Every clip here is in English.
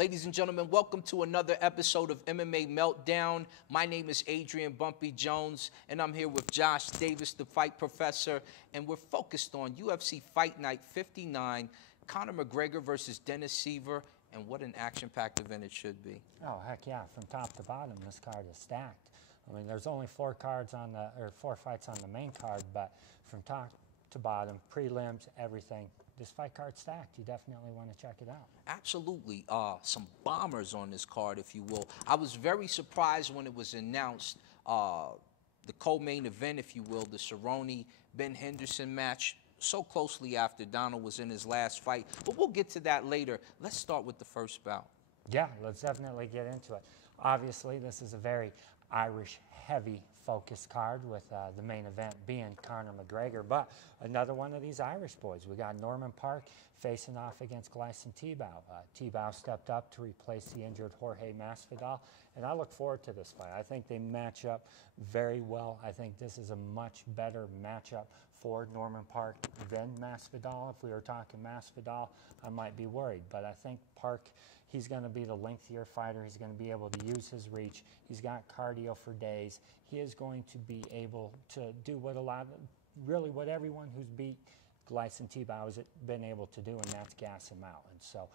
Ladies and gentlemen, welcome to another episode of MMA Meltdown. My name is Adrian Bumpy Jones, and I'm here with Josh Davis, the fight professor, and we're focused on UFC Fight Night 59, Conor McGregor versus Dennis Siver, and what an action-packed event it should be. Oh, heck yeah. From top to bottom, this card is stacked. I mean, there's only four fights on the main card, but from top to bottom, prelims, everything, this fight card's stacked. You definitely want to check it out. Absolutely. Some bombers on this card, if you will. I was very surprised when it was announced, the co-main event, if you will, the Cerrone-Ben Henderson match, so closely after Donald was in his last fight. But we'll get to that later. Let's start with the first bout. Yeah, let's definitely get into it. Obviously, this is a very Irish-heavy focus card with the main event being Conor McGregor, but another one of these Irish boys. We got Norman Park facing off against Gleison Tibau. Tibau stepped up to replace the injured Jorge Masvidal, and I look forward to this fight. I think they match up very well. I think this is a much better matchup for Norman Park than Masvidal. If we were talking Masvidal, I might be worried, but I think Park, he's going to be the lengthier fighter. He's going to be able to use his reach. He's got cardio for days. He is going to be able to do what what everyone who's beat Gleison Tibau has been able to do, and that's gas him out. And so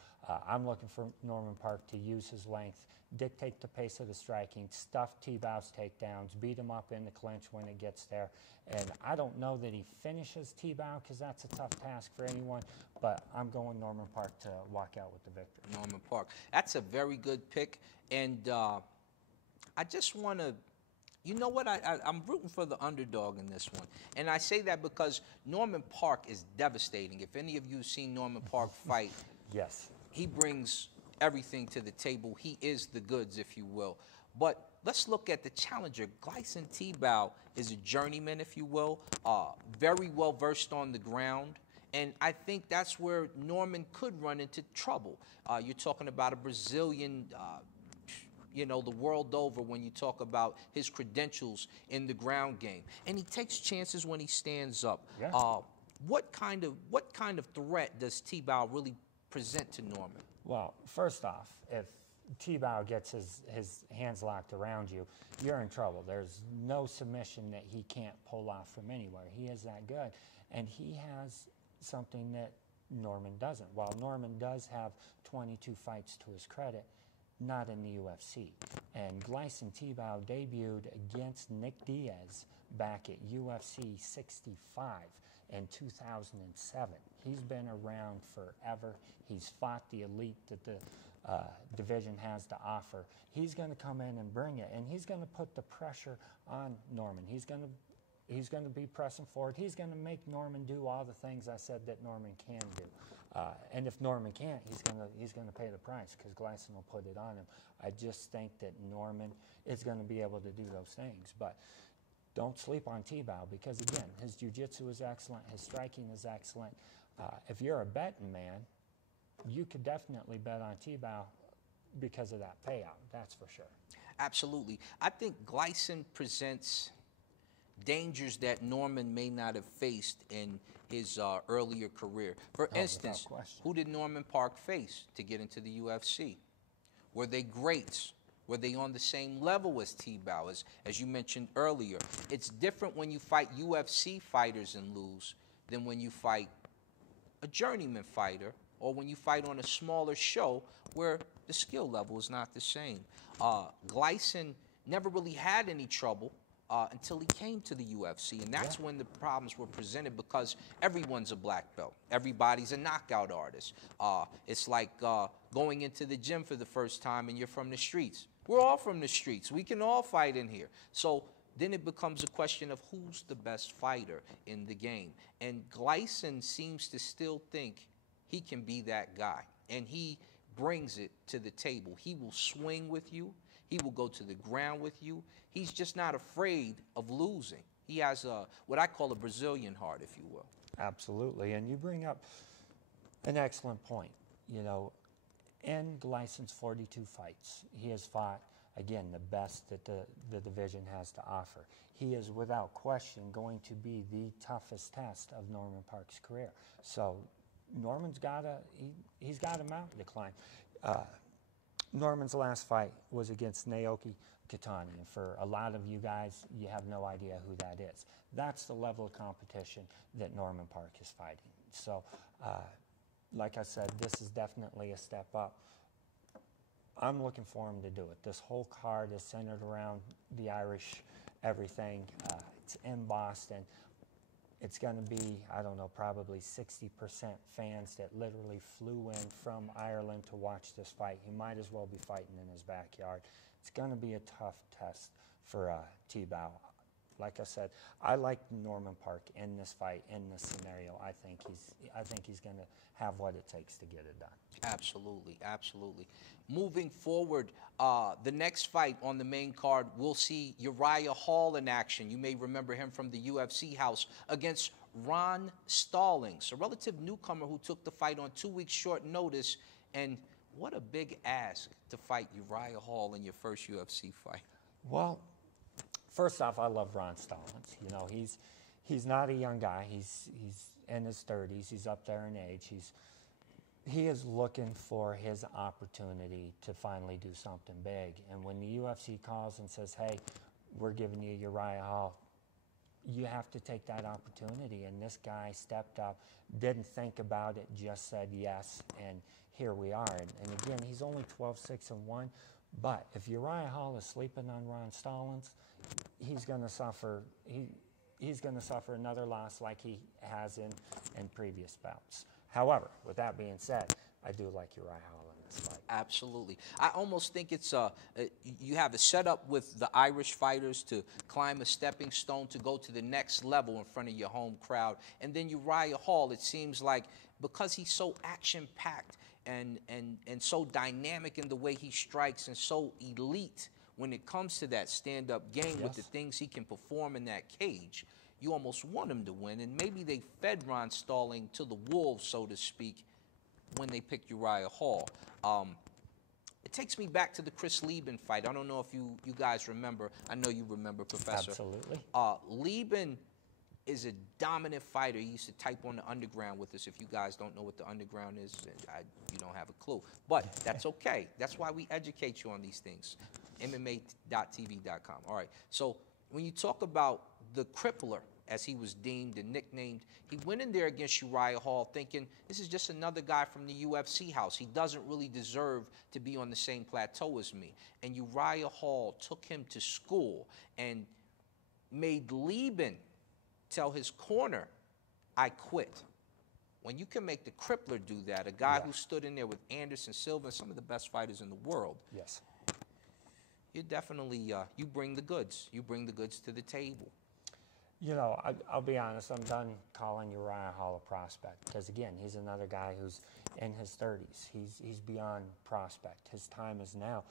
I'm looking for Norman Park to use his length, dictate the pace of the striking, stuff Tibau's takedowns, beat him up in the clinch when it gets there. And I don't know that he finishes Tibau because that's a tough task for anyone, but I'm going Norman Park to walk out with the victory. Norman Park. That's a very good pick. And I just want to, you know what, I'm rooting for the underdog in this one. And I say that because Norman Park is devastating. If any of you have seen Norman Park fight, yes, he brings everything to the table. He is the goods, if you will. But let's look at the challenger. Gleison Tibau is a journeyman, if you will, very well versed on the ground. And I think that's where Norman could run into trouble. You're talking about a Brazilian, you know, the world over when you talk about his credentials in the ground game. And he takes chances when he stands up. Yeah. What kind of threat does Tibau really present to Norman? Well, first off, if Tibau gets his hands locked around you, you're in trouble. There's no submission that he can't pull off from anywhere. He is that good. And he has something that Norman doesn't. While Norman does have 22 fights to his credit, not in the UFC. And Gleison Tibau debuted against Nick Diaz back at UFC 65 in 2007. He's been around forever. He's fought the elite that the division has to offer. He's going to come in and bring it, and he's going to put the pressure on Norman. He's going to be pressing forward. He's going to make Norman do all the things I said that Norman can do. And if Norman can't, he's going to pay the price because Gleison will put it on him. I just think that Norman is going to be able to do those things. But don't sleep on Tibau because, again, his jiu-jitsu is excellent. His striking is excellent. If you're a betting man, you could definitely bet on Tibau because of that payout. That's for sure. Absolutely. I think Gleison presents dangers that Norman may not have faced in his earlier career. For instance, who did Norman Park face to get into the UFC? Were they greats? Were they on the same level as Tibau? As you mentioned earlier, it's different when you fight UFC fighters and lose than when you fight a journeyman fighter or when you fight on a smaller show where the skill level is not the same. Gleison never really had any trouble until he came to the UFC, and that's when the problems were presented because everyone's a black belt. Everybody's a knockout artist. It's like going into the gym for the first time and you're from the streets. We're all from the streets. We can all fight in here. So then it becomes a question of who's the best fighter in the game. And Gleison seems to still think he can be that guy, and he brings it to the table. He will swing with you. He will go to the ground with you. He's just not afraid of losing. He has what I call a Brazilian heart, if you will. Absolutely, and you bring up an excellent point. You know, in Gleison's 42 fights, he has fought, again, the best that the division has to offer. He is, without question, going to be the toughest test of Norman Park's career. So Norman's got he's got a mountain to climb. Norman's last fight was against Naoki Kitani, and for a lot of you guys, you have no idea who that is. That's the level of competition that Norman Park is fighting. So, like I said, this is definitely a step up. I'm looking for him to do it. This whole card is centered around the Irish everything. It's in Boston. It's going to be, I don't know, probably 60% fans that literally flew in from Ireland to watch this fight. He might as well be fighting in his backyard. It's going to be a tough test for T-Bow. Like I said, I like Norman Park in this fight, in this scenario. I think he's going to have what it takes to get it done. Absolutely, absolutely. Moving forward, the next fight on the main card, we'll see Uriah Hall in action. You may remember him from the UFC house against Ron Stallings, a relative newcomer who took the fight on 2 weeks short notice. And what a big ask to fight Uriah Hall in your first UFC fight. Well, first off, I love Ron Stallings. You know, he's not a young guy. He's in his 30s. He's up there in age. He is looking for his opportunity to finally do something big. And when the UFC calls and says, hey, we're giving you Uriah Hall, you have to take that opportunity. And this guy stepped up, didn't think about it, just said yes, and here we are. And again, he's only 12-6-1. But if Uriah Hall is sleeping on Ron Stallings, he's going to suffer. He's going to suffer another loss like he has in previous bouts. However, with that being said, I do like Uriah Hall in this fight. Absolutely. I almost think it's you have a setup with the Irish fighters to climb a stepping stone to go to the next level in front of your home crowd. And then Uriah Hall, it seems like, because he's so action-packed and so dynamic in the way he strikes and so elite when it comes to that stand-up game, yes, with the things he can perform in that cage, you almost want him to win. And maybe they fed Ron Stallings to the wolves, so to speak, when they picked Uriah Hall. It takes me back to the Chris Lieben fight. I don't know if you guys remember. I know you remember, Professor. Absolutely. Lieben is a dominant fighter. He used to type on the underground with us. If you guys don't know what the underground is, you don't have a clue. But that's okay. That's why we educate you on these things. MMA.tv.com. All right. So when you talk about the crippler, as he was deemed and nicknamed, he went in there against Uriah Hall thinking, this is just another guy from the UFC house. He doesn't really deserve to be on the same plateau as me. And Uriah Hall took him to school and made Lieben tell his corner, I quit. When you can make the crippler do that, a guy who stood in there with Anderson Silva and some of the best fighters in the world, yes, you definitely, you bring the goods. You bring the goods to the table. You know, I'll be honest, I'm done calling Uriah Hall a prospect because, again, he's another guy who's in his 30s. He's beyond prospect. His time is now.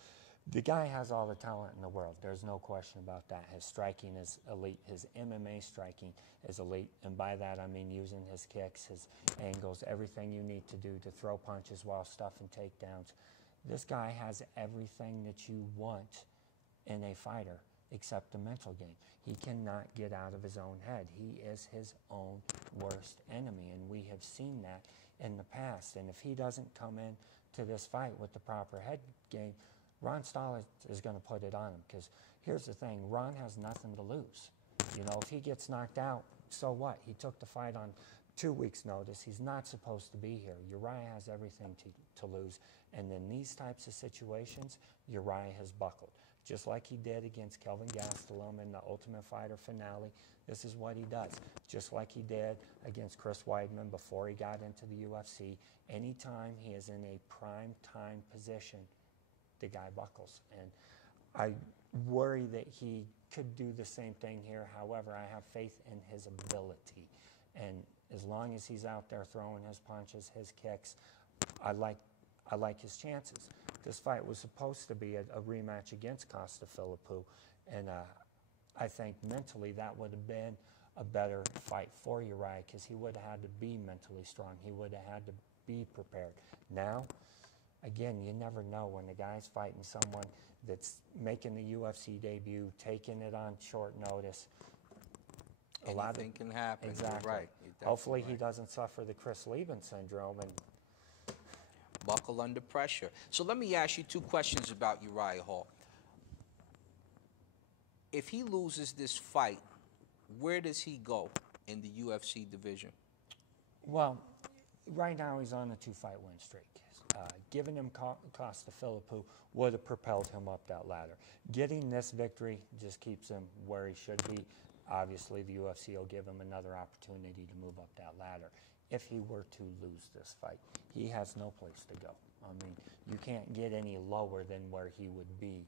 The guy has all the talent in the world. There's no question about that. His striking is elite. His MMA striking is elite. And by that, I mean using his kicks, his angles, everything you need to do to throw punches while stuffing takedowns. This guy has everything that you want in a fighter except the mental game. He cannot get out of his own head. He is his own worst enemy, and we have seen that in the past. And if he doesn't come in to this fight with the proper head game, Ron Stallings is going to put it on him, because here's the thing, Ron has nothing to lose. You know, if he gets knocked out, so what? He took the fight on 2 weeks' notice. He's not supposed to be here. Uriah has everything to lose. And in these types of situations, Uriah has buckled. Just like he did against Kelvin Gastelum in the Ultimate Fighter finale. This is what he does. Just like he did against Chris Weidman before he got into the UFC. Anytime he is in a prime time position, the guy buckles. And I worry that he could do the same thing here. However, I have faith in his ability. And as long as he's out there throwing his punches, his kicks, I like his chances. This fight was supposed to be a rematch against Costa Philippou, and I think mentally that would have been a better fight for Uriah, because he would have had to be mentally strong. He would have had to be prepared. Now, again, you never know when a guy's fighting someone that's making the UFC debut, taking it on short notice. Anything can happen. Exactly. You're right. Hopefully he doesn't suffer the Chris Lieben syndrome and Buckle under pressure. So let me ask you 2 questions about Uriah Hall. If he loses this fight, where does he go in the UFC division? Well, right now he's on a 2-fight win streak. Giving him Costa Philippou would have propelled him up that ladder. Getting this victory just keeps him where he should be. Obviously, the UFC will give him another opportunity to move up that ladder. If he were to lose this fight, he has no place to go. I mean, you can't get any lower than where he would be.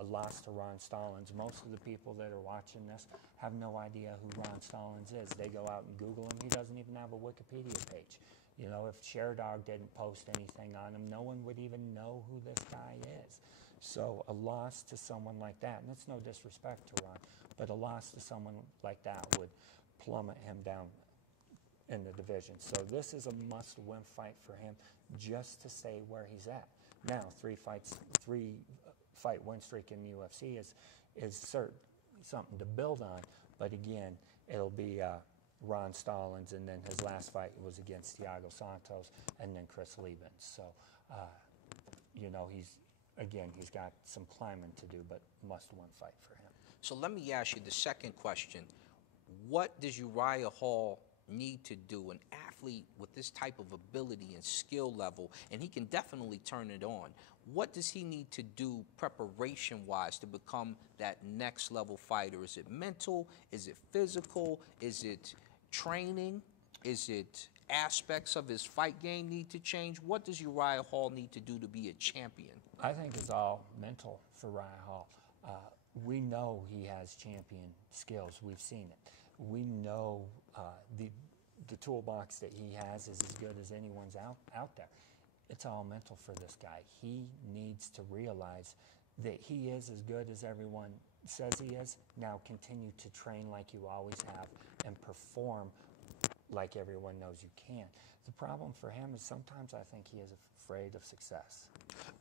A loss to Ron Stallings. Most of the people that are watching this have no idea who Ron Stallings is. They go out and Google him. He doesn't even have a Wikipedia page. You know, if Sherdog didn't post anything on him, no one would even know who this guy is. So a loss to someone like that, and it's no disrespect to Ron, but a loss to someone like that would plummet him down in the division. So this is a must-win fight for him just to stay where he's at. Now, 3-fight win streak in the UFC is something to build on, but again, it'll be Ron Stallings, and then his last fight was against Thiago Santos, and then Chris Lieben. So, you know, he's got some climbing to do, but must-win fight for him. So let me ask you the second question. What does Uriah Hall need to do? An athlete with this type of ability and skill level, and he can definitely turn it on. What does he need to do preparation-wise to become that next level fighter? Is it mental? Is it physical? Is it training? Is it aspects of his fight game need to change? What does Uriah Hall need to do to be a champion? I think it's all mental for Uriah Hall. We know he has champion skills. We've seen it. We know the toolbox that he has is as good as anyone's out there. It's all mental for this guy. He needs to realize that he is as good as everyone says he is. Now continue to train like you always have and perform like everyone knows you can. The problem for him is sometimes I think he is afraid of success.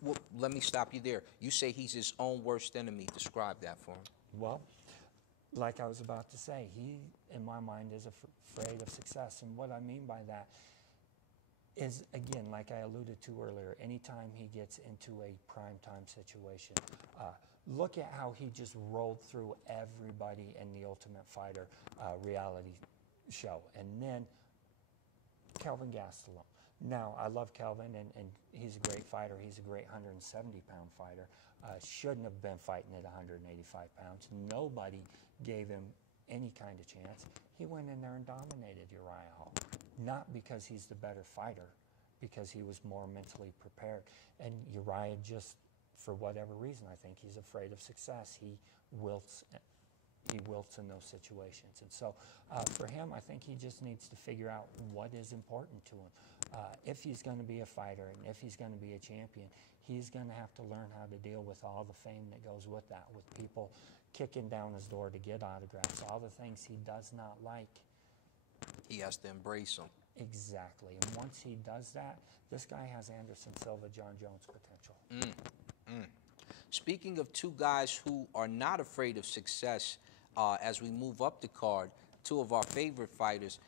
Well, let me stop you there. You say he's his own worst enemy. Describe that for him. Well, like I was about to say, he, in my mind, is afraid of success. And what I mean by that is, again, like I alluded to earlier, anytime he gets into a primetime situation, look at how he just rolled through everybody in the Ultimate Fighter reality show. And then Kelvin Gastelum. Now, I love Kelvin, and he's a great fighter. He's a great 170-pound fighter. Shouldn't have been fighting at 185 pounds. Nobody gave him any kind of chance. He went in there and dominated Uriah Hall. Not because he's the better fighter, because he was more mentally prepared. And Uriah just, for whatever reason, I think he's afraid of success. He wilts in those situations. And so for him, I think he just needs to figure out what is important to him. If he's going to be a fighter and if he's going to be a champion, he's going to have to learn how to deal with all the fame that goes with that, with people kicking down his door to get autographs, all the things he does not like. He has to embrace them. Exactly. And once he does that, this guy has Anderson Silva, John Jones potential. Speaking of 2 guys who are not afraid of success, as we move up the card, 2 of our favorite fighters,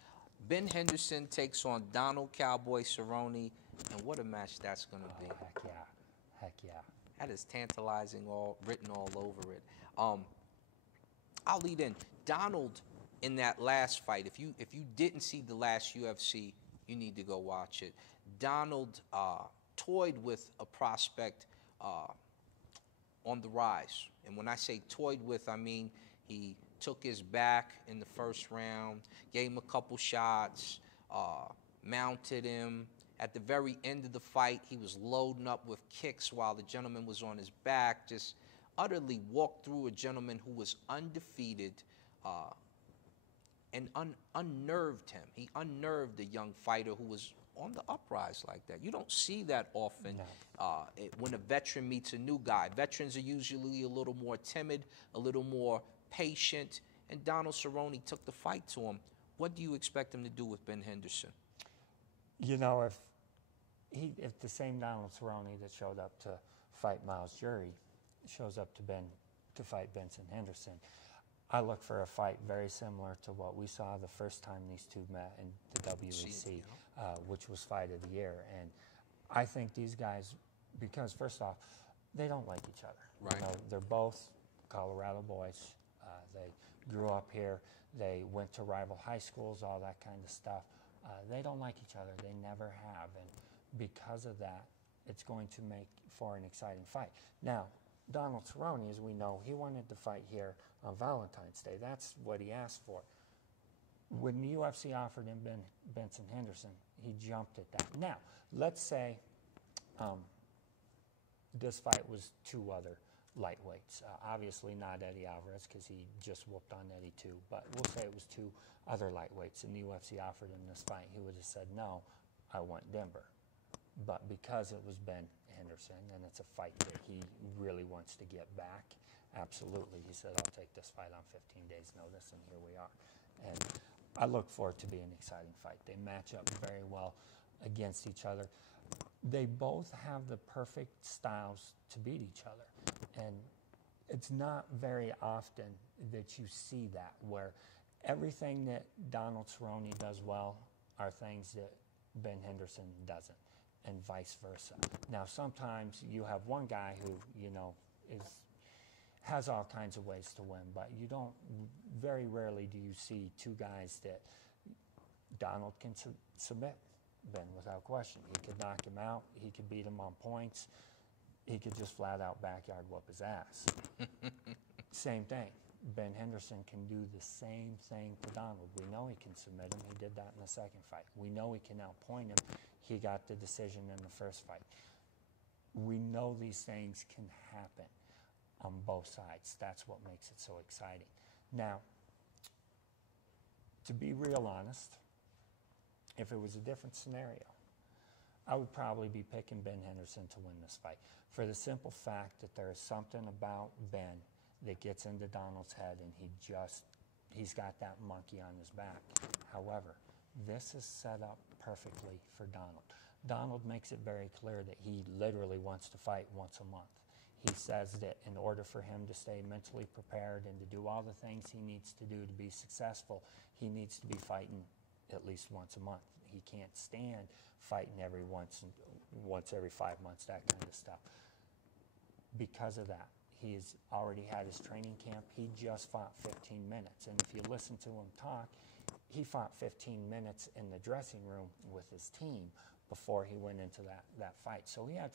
Ben Henderson takes on Donald Cowboy Cerrone, and what a match that's going to be. Heck yeah. Heck yeah. That is tantalizing, written all over it. I'll lead in. Donald, in that last fight, if you didn't see the last UFC, you need to go watch it. Donald toyed with a prospect on the rise. And when I say toyed with, I mean he took his back in the first round, gave him a couple shots, mounted him. At the very end of the fight, he was loading up with kicks while the gentleman was on his back, just utterly walked through a gentleman who was undefeated and unnerved him. He unnerved a young fighter who was on the uprise like that. You don't see that often when a veteran meets a new guy. Veterans are usually a little more timid, a little more patient, and Donald Cerrone took the fight to him. What do you expect him to do with Ben Henderson? You know, if the same Donald Cerrone that showed up to fight Miles Jury shows up to fight Benson Henderson, I look for a fight very similar to what we saw the first time these 2 met in the WEC, which was Fight of the Year. And I think these guys, because first off, they don't like each other. Right. You know, they're both Colorado boys. They grew up here. They went to rival high schools, all that kind of stuff. They don't like each other. They never have. And because of that, it's going to make for an exciting fight. Now, Donald Cerrone, as we know, he wanted to fight here on Valentine's Day. That's what he asked for. When the UFC offered him Benson Henderson, he jumped at that. Now, let's say this fight was two other lightweights. Obviously not Eddie Alvarez, because he just whooped on Eddie too, but we'll say it was two other lightweights, and the UFC offered him this fight. He would have said, no, I want Denver. But because it was Ben Henderson, and it's a fight that he really wants to get back, absolutely, he said, I'll take this fight on 15 days' notice, and here we are. And I look for it to be an exciting fight. They match up very well against each other. They both have the perfect styles to beat each other. And it's not very often that you see that, where everything that Donald Cerrone does well are things that Ben Henderson doesn't, and vice versa. Now, sometimes you have one guy who, you know, has all kinds of ways to win, but you don't, very rarely do you see two guys that Donald can submit Ben without question. He could knock him out. He could beat him on points. He could just flat out backyard whoop his ass. Same thing. Ben Henderson can do the same thing to Donald. We know he can submit him. He did that in the second fight. We know he can outpoint him. He got the decision in the first fight. We know these things can happen on both sides. That's what makes it so exciting. Now, to be real honest, if it was a different scenario, I would probably be picking Ben Henderson to win this fight, for the simple fact that there is something about Ben that gets into Donald's head, and he's got that monkey on his back. However, this is set up perfectly for Donald. Donald makes it very clear that he literally wants to fight once a month. He says that in order for him to stay mentally prepared and to do all the things he needs to do to be successful, he needs to be fighting at least once a month. He can't stand fighting once every 5 months, that kind of stuff. Because of that, he's already had his training camp. He just fought 15 minutes. And if you listen to him talk, he fought 15 minutes in the dressing room with his team before he went into that fight. So he had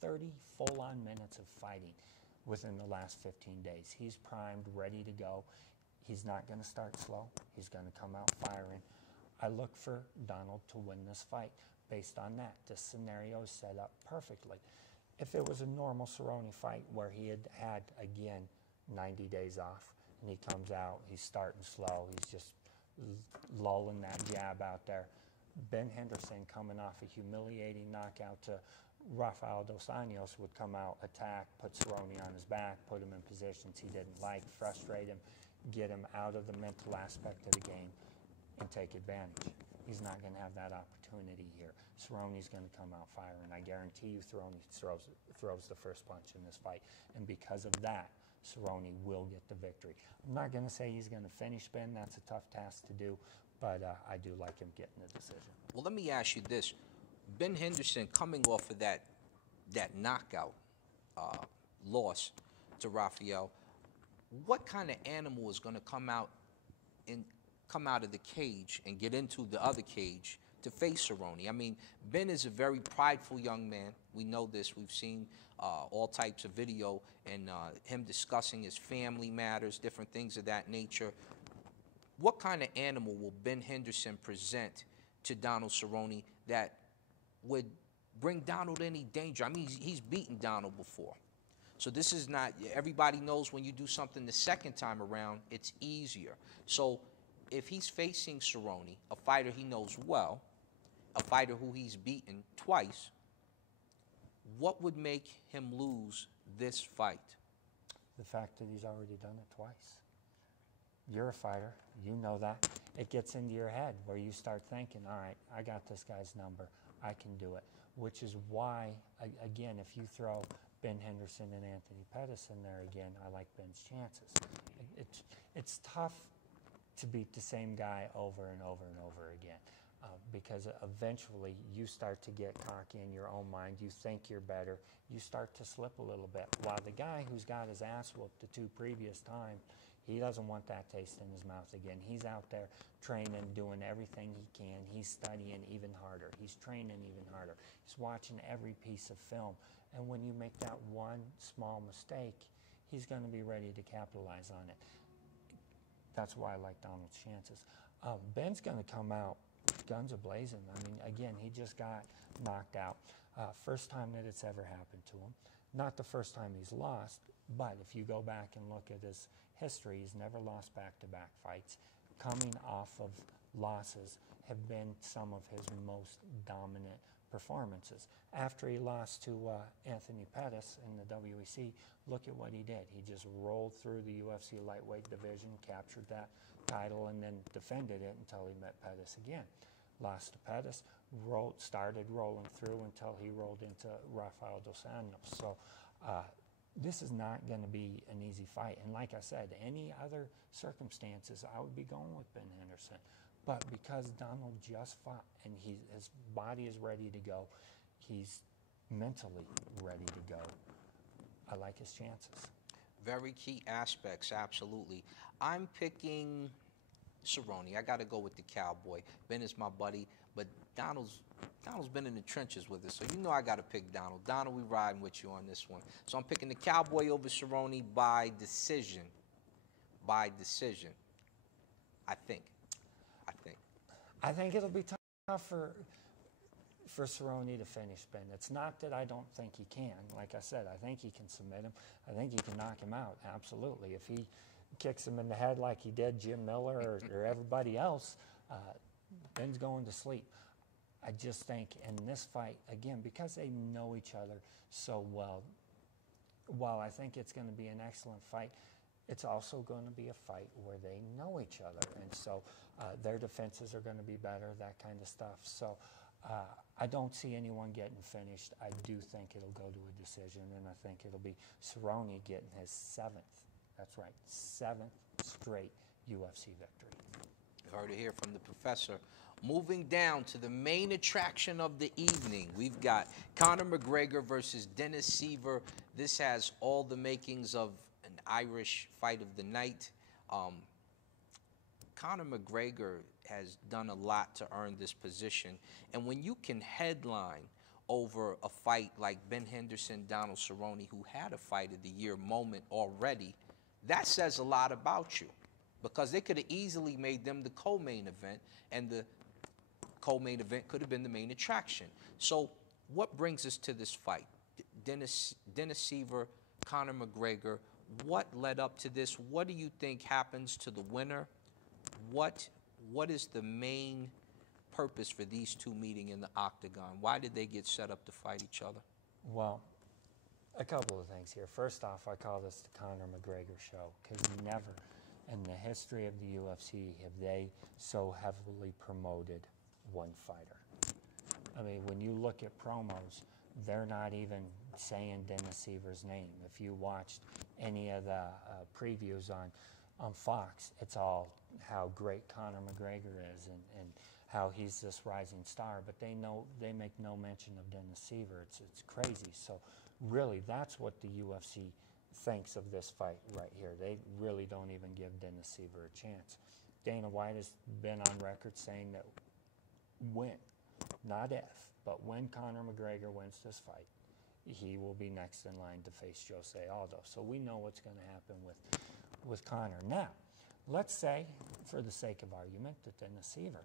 30 full-on minutes of fighting within the last 15 days. He's primed, ready to go. He's not going to start slow. He's going to come out firing. I look for Donald to win this fight based on that. This scenario is set up perfectly. If it was a normal Cerrone fight where he had, again, 90 days off, and he comes out, he's starting slow, he's just lulling that jab out there. Ben Henderson, coming off a humiliating knockout to Rafael Dos Anjos, would come out, attack, put Cerrone on his back, put him in positions he didn't like, frustrate him, get him out of the mental aspect of the game, and take advantage. He's not going to have that opportunity here. Cerrone's going to come out firing. I guarantee you Cerrone throws the first punch in this fight. And because of that, Cerrone will get the victory. I'm not going to say he's going to finish Ben. That's a tough task to do, but I do like him getting the decision. Well, let me ask you this. Ben Henderson, coming off of that knockout loss to Rafael, what kind of animal is going to come out of the cage and get into the other cage to face Cerrone? I mean, Ben is a very prideful young man. We know this. We've seen all types of video and him discussing his family matters, different things of that nature. What kind of animal will Ben Henderson present to Donald Cerrone that would bring Donald any danger? I mean, he's beaten Donald before. So this is not, everybody knows when you do something the second time around, it's easier. So if he's facing Cerrone, a fighter he knows well, a fighter who he's beaten twice, what would make him lose this fight? The fact that he's already done it twice. You're a fighter. You know that. It gets into your head where you start thinking, all right, I got this guy's number. I can do it. Which is why, again, if you throw Ben Henderson and Anthony Pettis in there again, I like Ben's chances. It's tough to beat the same guy over and over and over again. because eventually you start to get cocky in your own mind. You think you're better. You start to slip a little bit. While the guy who's got his ass whooped the 2 previous times, he doesn't want that taste in his mouth again. He's out there training, doing everything he can. He's studying even harder. He's training even harder. He's watching every piece of film. And when you make that one small mistake, he's going to be ready to capitalize on it. That's why I like Donald's chances. Ben's going to come out guns a-blazing. I mean, again, he just got knocked out. First time that it's ever happened to him. Not the first time he's lost, but if you go back and look at his history, he's never lost back-to-back fights. Coming off of losses have been some of his most dominant performances. After he lost to Anthony Pettis in the WEC, look at what he did. He just rolled through the UFC lightweight division, captured that title, and then defended it until he met Pettis again. Lost to Pettis, started rolling through until he rolled into Rafael dos Anjos. So this is not going to be an easy fight. And like I said, any other circumstances, I would be going with Ben Henderson. But because Donald just fought and his body is ready to go, he's mentally ready to go, I like his chances. Very key aspects, absolutely. I'm picking Cerrone. I got to go with the Cowboy. Ben is my buddy, but Donald's been in the trenches with us, so you know I got to pick Donald. Donald, we riding with you on this one. So I'm picking the Cowboy over Cerrone by decision. By decision, I think. I think it'll be tough for Cerrone to finish Ben. It's not that I don't think he can. Like I said, I think he can submit him. I think he can knock him out, absolutely. If he kicks him in the head like he did Jim Miller or everybody else, Ben's going to sleep. I just think in this fight, again, because they know each other so well, while I think it's going to be an excellent fight, it's also going to be a fight where they know each other. And so their defenses are going to be better, that kind of stuff. So I don't see anyone getting finished. I do think it'll go to a decision, and I think it'll be Cerrone getting his 7th, that's right, 7th straight UFC victory. You heard it here from the professor. Moving down to the main attraction of the evening, we've got Conor McGregor versus Dennis Siver. This has all the makings of an Irish fight of the night. Conor McGregor has done a lot to earn this position, and when you can headline over a fight like Ben Henderson, Donald Cerrone, who had a fight of the year moment already, that says a lot about you, because they could have easily made them the co-main event, and the co-main event could have been the main attraction. So what brings us to this fight? Dennis Siver, Conor McGregor, what led up to this? What do you think happens to the winner? What is the main purpose for these two meeting in the octagon? Why did they get set up to fight each other? Well, a couple of things here. First off, I call this the Conor McGregor show, because never in the history of the UFC have they so heavily promoted one fighter. I mean, when you look at promos, they're not even saying Dennis Siver's name. If you watched any of the previews on Fox, it's all how great Conor McGregor is and how he's this rising star, but they make no mention of Dennis Siver. It's crazy. So really, that's what the UFC thinks of this fight right here. They really don't even give Dennis Siver a chance. Dana White has been on record saying that when, not if, but when Conor McGregor wins this fight, he will be next in line to face Jose Aldo. So we know what's going to happen with Conor. Now, let's say, for the sake of argument, that Dennis Siver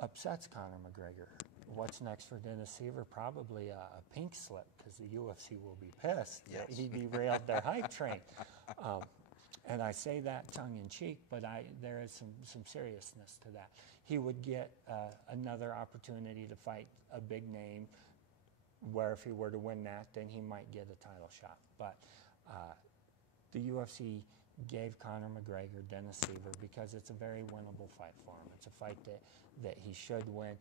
upsets Conor McGregor. What's next for Dennis Siver? Probably a pink slip, because the UFC will be pissed that he derailed their hype train. And I say that tongue-in-cheek, but there is some seriousness to that. He would get another opportunity to fight a big name, where if he were to win that, then he might get a title shot. But the UFC gave Conor McGregor Dennis Siver because it's a very winnable fight for him. It's a fight that he should win.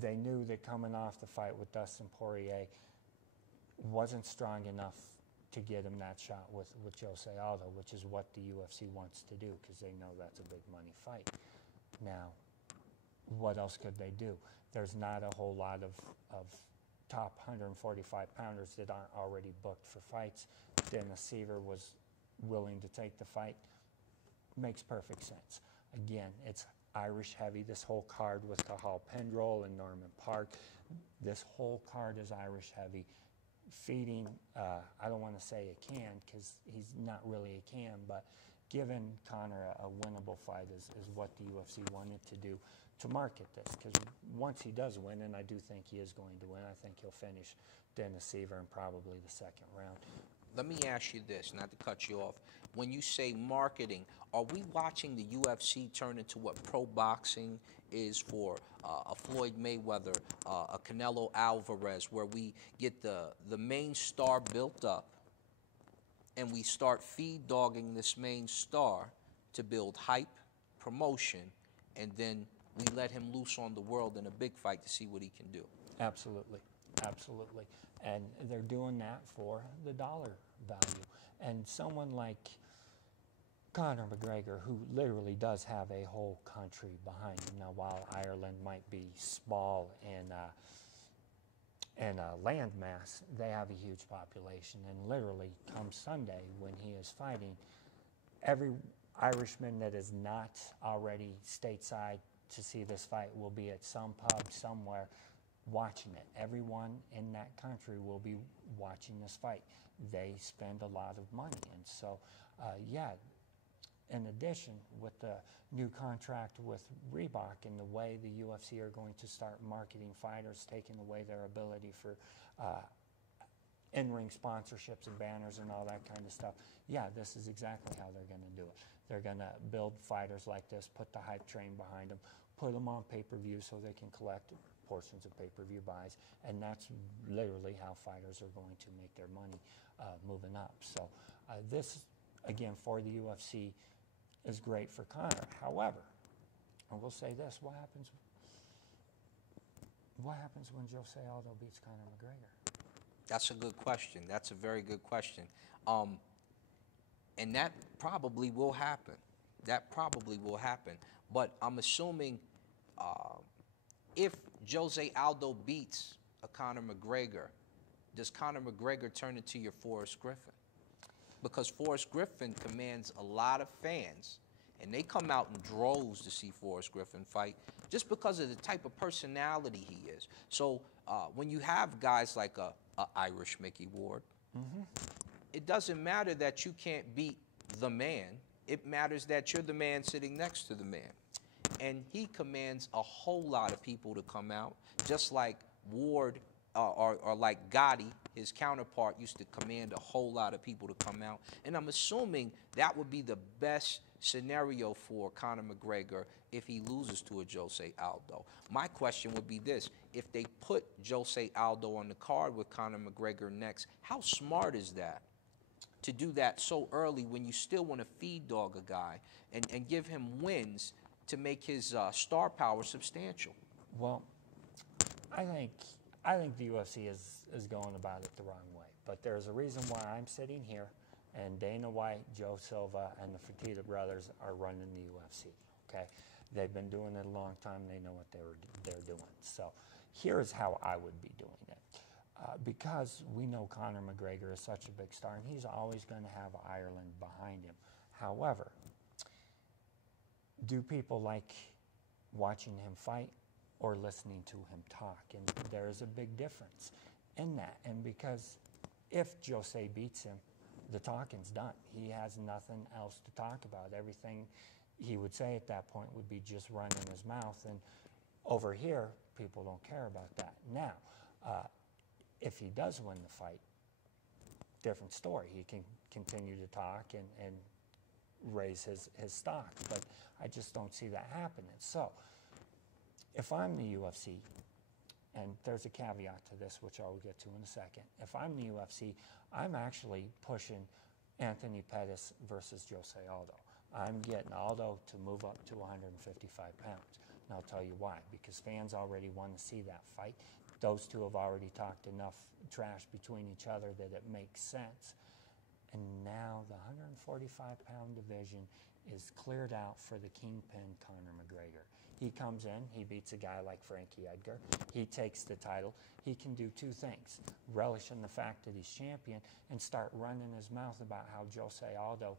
They knew that coming off the fight with Dustin Poirier wasn't strong enough to get him that shot with Jose Aldo, which is what the UFC wants to do, because they know that's a big money fight. Now, what else could they do? There's not a whole lot of top 145 pounders that aren't already booked for fights. Dennis Siver was willing to take the fight. Makes perfect sense. Again, it's Irish heavy. This whole card with Cathal Pendrell and Norman Park. This whole card is Irish heavy. Feeding, I don't want to say a can because he's not really a can, but giving Conor a winnable fight is what the UFC wanted to do to market this. Because once he does win, and I do think he is going to win, I think he'll finish Dennis Siver in probably the second round. Let me ask you this, not to cut you off. When you say marketing, are we watching the UFC turn into what pro boxing is for a Floyd Mayweather, a Canelo Alvarez, where we get the main star built up and we start feed dogging this main star to build hype, promotion, and then we let him loose on the world in a big fight to see what he can do? Absolutely, absolutely. And they're doing that for the dollar value. And someone like Conor McGregor, who literally does have a whole country behind him. Now, while Ireland might be small in land mass, they have a huge population. And literally, come Sunday, when he is fighting, every Irishman that is not already stateside to see this fight will be at some pub somewhere watching it. Everyone in that country will be watching this fight. They spend a lot of money. And so, yeah, in addition, with the new contract with Reebok and the way the UFC are going to start marketing fighters, taking away their ability for in-ring sponsorships and banners and all that kind of stuff, yeah, this is exactly how they're going to do it. They're going to build fighters like this, put the hype train behind them, put them on pay-per-view so they can collect portions of pay-per-view buys, and that's literally how fighters are going to make their money moving up. So this, again, for the UFC is great for Conor. However, I will say this, what happens when Jose Aldo beats Conor McGregor? That's a good question. That's a very good question. And that probably will happen. That probably will happen. But I'm assuming if Jose Aldo beats a Conor McGregor, does Conor McGregor turn into your Forrest Griffin? Because Forrest Griffin commands a lot of fans, and they come out in droves to see Forrest Griffin fight just because of the type of personality he is. So when you have guys like a Irish Mickey Ward, it doesn't matter that you can't beat the man. It matters that you're the man sitting next to the man. And he commands a whole lot of people to come out, just like Ward or like Gotti, his counterpart, used to command a whole lot of people to come out. And I'm assuming that would be the best scenario for Conor McGregor if he loses to a Jose Aldo. My question would be this: if they put Jose Aldo on the card with Conor McGregor next, how smart is that to do that so early when you still want to feed dog a guy and give him wins to make his star power substantial? Well, I think the UFC is going about it the wrong way. But there's a reason why I'm sitting here, and Dana White, Joe Silva, and the Fertitta brothers are running the UFC. Okay, they've been doing it a long time. They know what they're doing. So here's how I would be doing it. Because we know Conor McGregor is such a big star, and he's always going to have Ireland behind him. However, do people like watching him fight or listening to him talk? And there is a big difference in that. And because if Jose beats him, the talking's done. He has nothing else to talk about. Everything he would say at that point would be just running his mouth. And over here, people don't care about that. Now, if he does win the fight, different story. He can continue to talk and raise his stock. But I just don't see that happening. So if I'm the UFC, and there's a caveat to this, which I will get to in a second. If I'm the UFC, I'm actually pushing Anthony Pettis versus Jose Aldo. I'm getting Aldo to move up to 155 pounds. And I'll tell you why. Because fans already want to see that fight. Those two have already talked enough trash between each other that it makes sense. And now the 145-pound division is cleared out for the kingpin, Conor McGregor. He comes in, he beats a guy like Frankie Edgar, he takes the title. He can do two things: relish in the fact that he's champion and start running his mouth about how Jose Aldo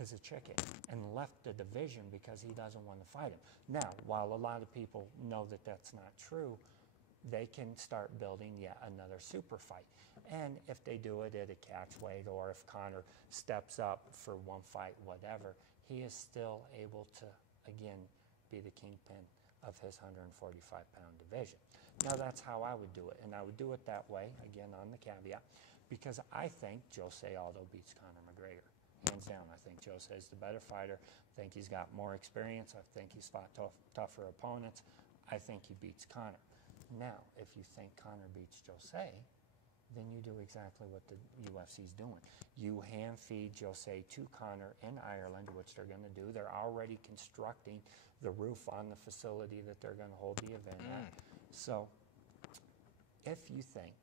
is a chicken and left the division because he doesn't want to fight him. Now, while a lot of people know that that's not true, they can start building yet another super fight. And if they do it at a catch weight, or if Conor steps up for one fight, whatever, he is still able to, again, be the kingpin of his 145-pound division. Now, that's how I would do it, and I would do it that way, again, on the caveat, because I think Jose Aldo beats Conor McGregor. Hands down, I think Jose is the better fighter. I think he's got more experience. I think he's fought tougher opponents. I think he beats Conor. Now, if you think Conor beats Jose, then you do exactly what the UFC's doing. You hand feed Jose to Conor in Ireland, which they're going to do. They're already constructing the roof on the facility that they're going to hold the event at. So, if you think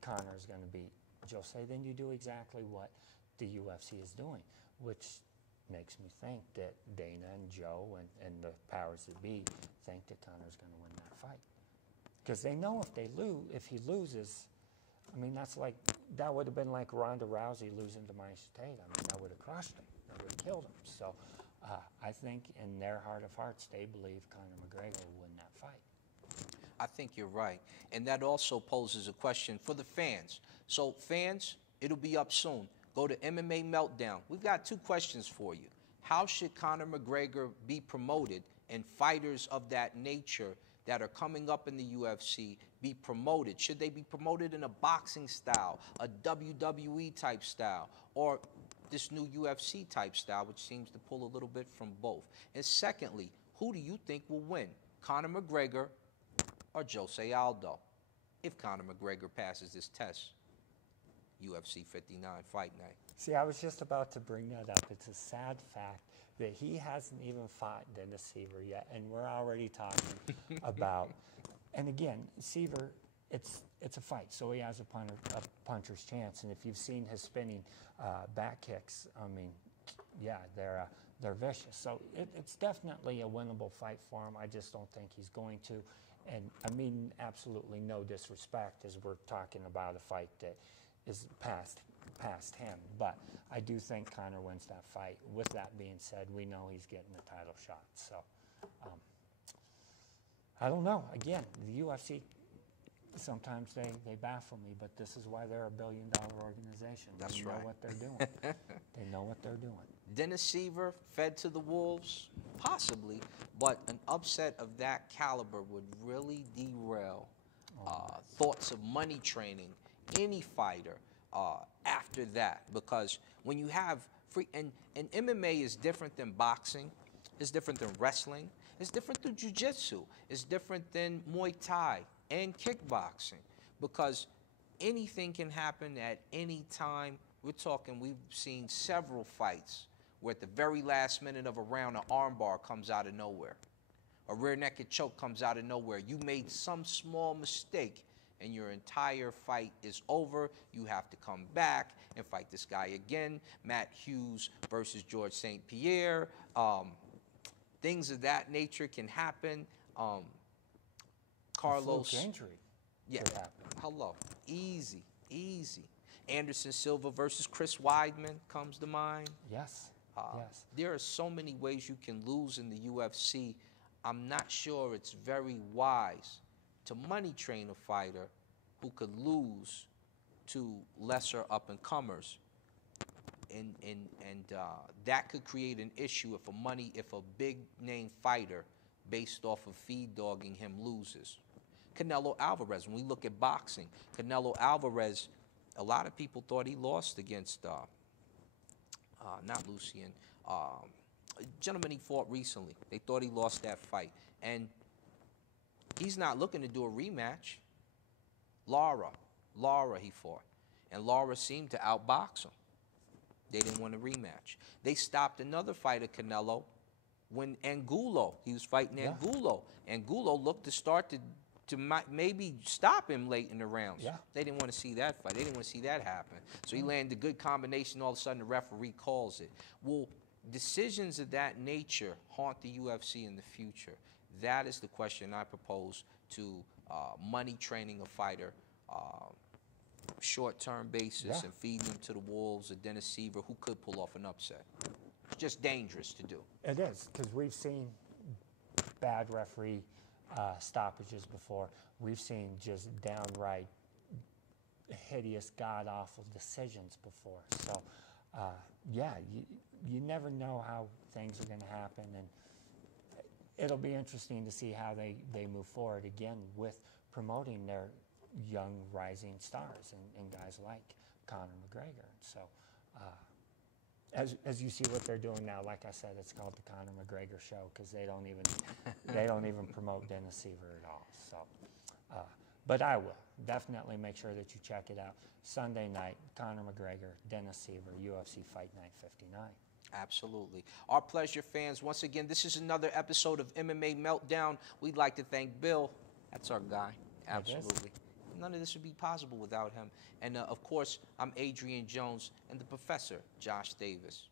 Conor is going to beat Jose, then you do exactly what the UFC is doing, which makes me think that Dana and Joe and the powers that be think that Conor's going to win that fight. Because they know if he loses, I mean, that would have been like Ronda Rousey losing to Miesha Tate. I mean, that would have crushed him. That would have killed him. So I think in their heart of hearts, they believe Conor McGregor will win that fight. I think you're right. And that also poses a question for the fans. So fans, it'll be up soon. Go to MMA Meltdown. We've got two questions for you. How should Conor McGregor be promoted, and fighters of that nature that are coming up in the UFC be promoted? Should they be promoted in a boxing style, a WWE type style, or this new UFC type style, which seems to pull a little bit from both? And secondly, who do you think will win, Conor McGregor or Jose Aldo, if Conor McGregor passes this test? UFC 59 fight night. See, I was just about to bring that up. It's a sad fact that he hasn't even fought Dennis Siver yet, and we're already talking about. And again, Siver, it's a fight, so he has a puncher's chance. And if you've seen his spinning back kicks, I mean, yeah, they're vicious. So it's definitely a winnable fight for him. I just don't think he's going to. And I mean, absolutely no disrespect, as we're talking about a fight that is past him. But I do think Conor wins that fight. With that being said, we know he's getting a title shot. So I don't know. Again, the UFC, sometimes they baffle me, but this is why they're a billion-dollar organization. That's they right. Know what they're doing. They know what they're doing. Dennis Siver fed to the wolves? Possibly, but an upset of that caliber would really derail thoughts of money training any fighter after that, because when you have free, and MMA is different than boxing, it's different than wrestling, it's different than jiu-jitsu, it's different than Muay Thai and kickboxing, because anything can happen at any time. We're talking, we've seen several fights where at the very last minute of a round, an armbar comes out of nowhere, a rear naked choke comes out of nowhere. You made some small mistake and your entire fight is over. You have to come back and fight this guy again. Matt Hughes versus George St. Pierre. Things of that nature can happen. Carlos. A fluke injury. Yeah. Hello. Easy. Anderson Silva versus Chris Weidman comes to mind. Yes. Yes. There are so many ways you can lose in the UFC. I'm not sure it's very wise to money train a fighter who could lose to lesser up-and-comers. And that could create an issue if a big-name fighter based off of feed-dogging him loses. Canelo Alvarez, when we look at boxing, Canelo Alvarez, a lot of people thought he lost against, not Lucien, a gentleman he fought recently. They thought he lost that fight. And he's not looking to do a rematch. Lara he fought. And Lara seemed to outbox him. They didn't want a rematch. They stopped another fight of Canelo when Angulo, he was fighting Angulo. Angulo looked to start to maybe stop him late in the rounds. Yeah. They didn't want to see that fight. They didn't want to see that happen. So he landed a good combination. All of a sudden, the referee calls it. Well, decisions of that nature haunt the UFC in the future. That is the question I propose to money training a fighter, short-term basis, and feeding them to the wolves, a Dennis Siver, who could pull off an upset. It's just dangerous to do. It is, because we've seen bad referee stoppages before. We've seen just downright hideous, god-awful decisions before. So, yeah, you never know how things are going to happen, and it'll be interesting to see how they move forward again with promoting their young rising stars and guys like Conor McGregor. So, as you see what they're doing now, like I said, it's called the Conor McGregor show because they don't even promote Dennis Siver at all. So, but I will definitely make sure that you check it out. Sunday night, Conor McGregor, Dennis Siver, UFC Fight Night 59. Absolutely. Our pleasure, fans. Once again, this is another episode of MMA Meltdown. We'd like to thank Bill. That's our guy. Absolutely. None of this would be possible without him. And, of course, I'm Adrian Jones and the Professor, Josh Davis.